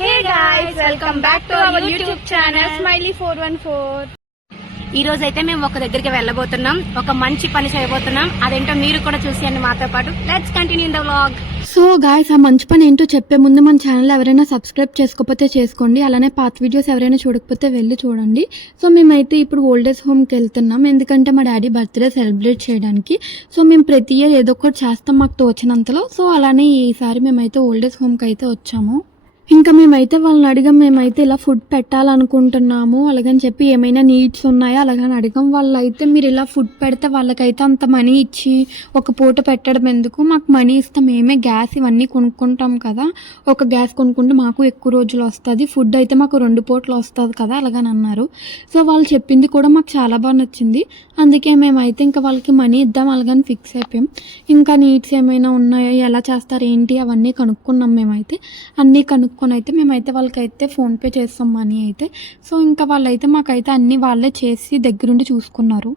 Hey guys, welcome back to our YouTube channel Smiley414. ఈ రోజు అయితే మేము ఒక దగ్గరికి వెళ్ళబోతున్నాం, ఒక మంచి పని చేయబోతున్నాం. అదేంటో మీరు కూడా చూసేయండి మాతో పాటు. Let's continue in the vlog. So guys, ఆ మంచి పని ఏంటో చెప్పే ముందు మన ఛానల్ ఎవరైనా సబ్స్క్రైబ్ చేసుకోకపోతే చేసుకోండి. అలానే పాత వీడియోస్ ఎవరైనా చూడకపోతే వెళ్ళి చూడండి. సో మేమైతే ఇప్పుడు ఓల్డేజ్ హోమ్కి వెళ్తున్నాం, ఎందుకంటే మా డాడీ బర్త్డే సెలబ్రేట్ చేయడానికి. సో మేము ప్రతి ఇయర్ ఏదో ఒకటి చేస్తాం మాకు తోచినంతలో. సో అలానే ఈసారి మేమైతే ఓల్డేజ్ హోమ్కి అయితే వచ్చాము. ఇంకా మేమైతే వాళ్ళని అడిగాం, మేమైతే ఇలా ఫుడ్ పెట్టాలనుకుంటున్నాము అలాగని చెప్పి ఏమైనా నీడ్స్ ఉన్నాయా అలాగని అడిగాం. వాళ్ళైతే మీరు ఇలా ఫుడ్ పెడితే వాళ్ళకైతే అంత మనీ ఇచ్చి ఒక పూట పెట్టడం ఎందుకు, మాకు మనీ ఇస్తాం, మేమే గ్యాస్ ఇవన్నీ కొనుక్కుంటాం కదా, ఒక గ్యాస్ కొనుక్కుంటే మాకు ఎక్కువ రోజులు వస్తుంది, ఫుడ్ అయితే మాకు 2 పూటలు వస్తుంది కదా అలాగని అన్నారు. సో వాళ్ళు చెప్పింది కూడా మాకు చాలా బాగా నచ్చింది. అందుకే మేమైతే ఇంకా వాళ్ళకి మనీ ఇద్దాం అలాగని ఫిక్స్ అయిపోయాం. ఇంకా నీడ్స్ ఏమైనా ఉన్నాయో, ఎలా చేస్తారు ఏంటి అవన్నీ కనుక్కున్నాం. మేమైతే అన్నీ కనుక్కొని అయితే మేమైతే వాళ్ళకైతే ఫోన్పే చేస్తాం మనీ అయితే. సో ఇంకా వాళ్ళైతే మాకైతే అన్నీ వాళ్ళే చేసి దగ్గరుండి చూసుకున్నారు.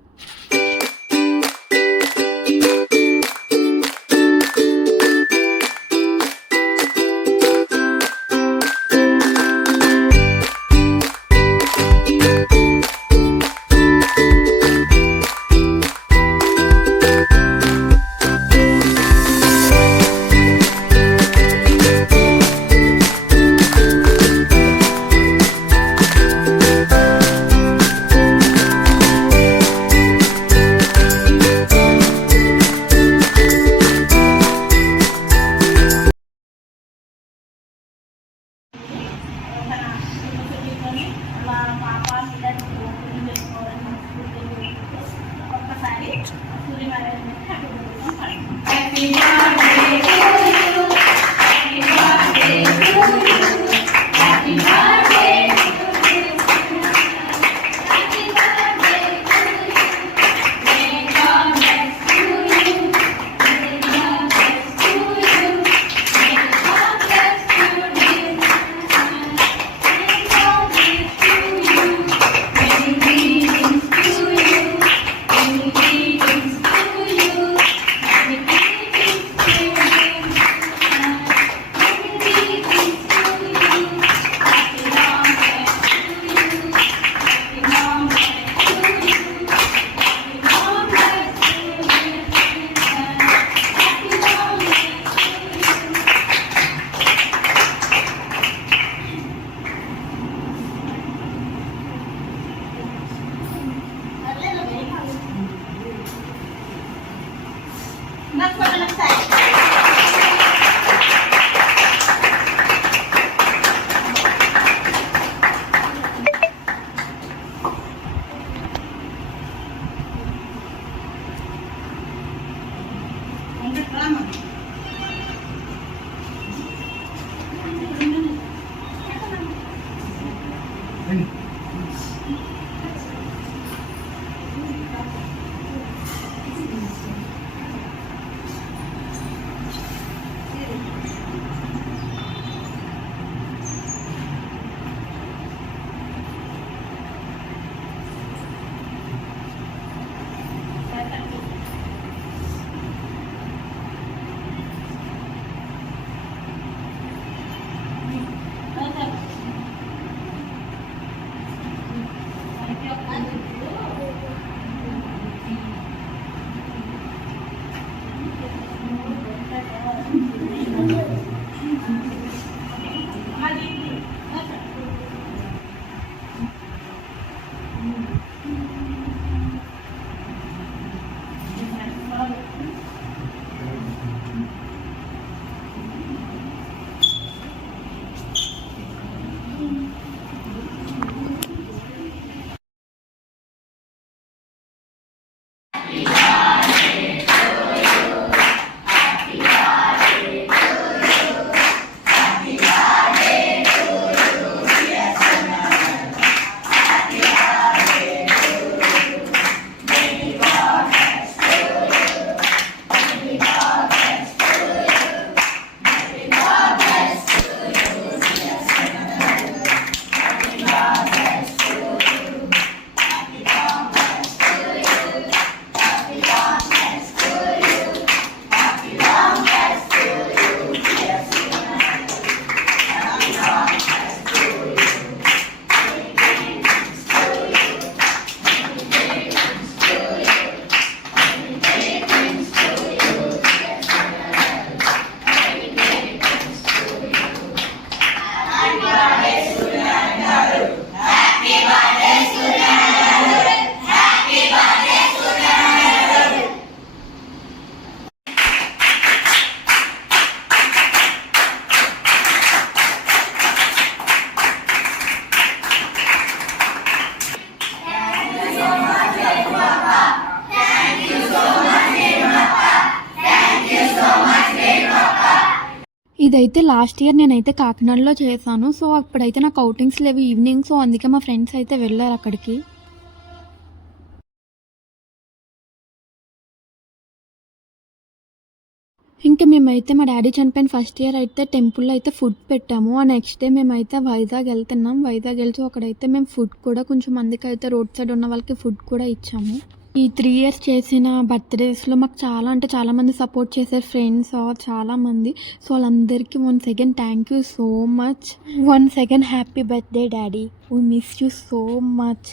ఇదైతే లాస్ట్ ఇయర్ నేనైతే కాకినాడలో చేశాను. సో అప్పుడైతే నాకు అవుటింగ్స్ లేవు ఈవినింగ్. సో అందుకే మా ఫ్రెండ్స్ అయితే వెళ్ళారు అక్కడికి. ఇంకా మేమైతే మా డాడీ చనిపోయిన ఫస్ట్ ఇయర్ అయితే టెంపుల్లో అయితే ఫుడ్ పెట్టాము. ఆ నెక్స్ట్ డే మేమైతే వైజాగ్ వెళ్తున్నాం. వైజాగ్ వెళ్తే అక్కడైతే మేము ఫుడ్ కూడా కొంచెం మందికి అయితే రోడ్ సైడ్ ఉన్న వాళ్ళకి ఫుడ్ కూడా ఇచ్చాము. ఈ 3 ఇయర్స్ చేసిన బర్త్డేస్లో మాకు చాలా అంటే చాలా మంది సపోర్ట్ చేశారు, ఫ్రెండ్స్ చాలా మంది. సో వాళ్ళందరికీ once again thank you so much. Once again happy birthday daddy, we miss you so much.